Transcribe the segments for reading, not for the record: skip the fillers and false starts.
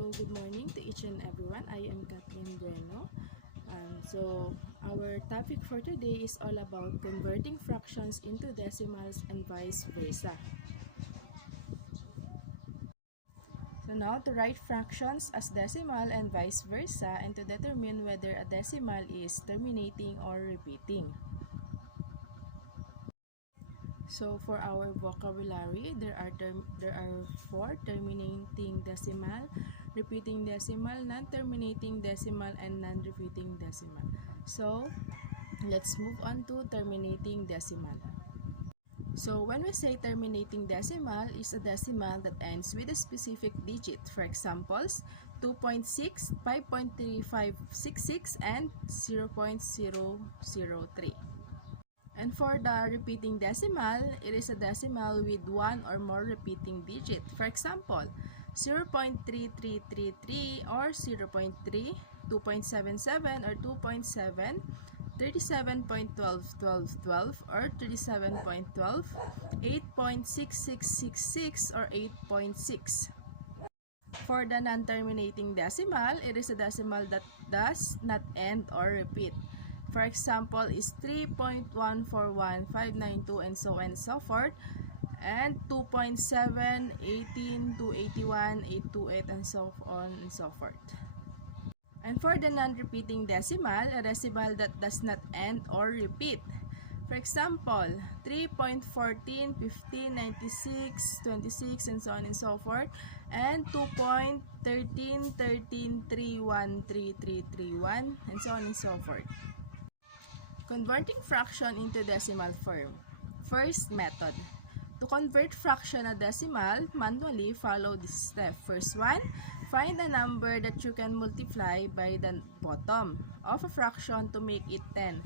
So, good morning to each and everyone. I am Kathleen Bueno. So, our topic for today is all about converting fractions into decimals and vice versa. So now, to write fractions as decimal and vice versa, and to determine whether a decimal is terminating or repeating. So for our vocabulary, there are 4: terminating decimal, repeating decimal, non-terminating decimal, and non-repeating decimal. So let's move on to terminating decimal. So when we say terminating decimal, is a decimal that ends with a specific digit. For examples, 2.6, 5.3566, and 0.003. And for the repeating decimal, it is a decimal with one or more repeating digit. For example, 0.3333 or 0.3, 2.77 or 2.7, 37.121212 or 37.12, 8.6666 or 8.6. For the non-terminating decimal, it is a decimal that does not end or repeat. For example, is 3.141592 and so on and so forth, and 2.7, 18, 281, 828 and so on and so forth. And for the non-repeating decimal, a decimal that does not end or repeat. For example, 3.14, 15, 96, 26 and so on and so forth, and 2.13, 13, 31, 3331 and so on and so forth. Converting fraction into decimal form. First method. To convert fraction to decimal, manually follow this step. First one, find a number that you can multiply by the bottom of a fraction to make it 10,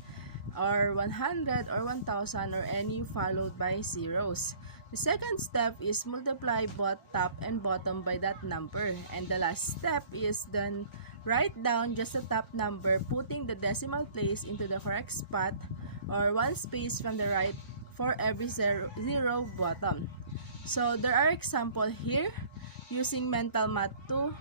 or 100, or 1000, or any followed by zeros. The second step is multiply both top and bottom by that number. And the last step is then write down just the top number, putting the decimal place into the correct spot or one space from the right for every zero bottom. So there are examples here using mental math 2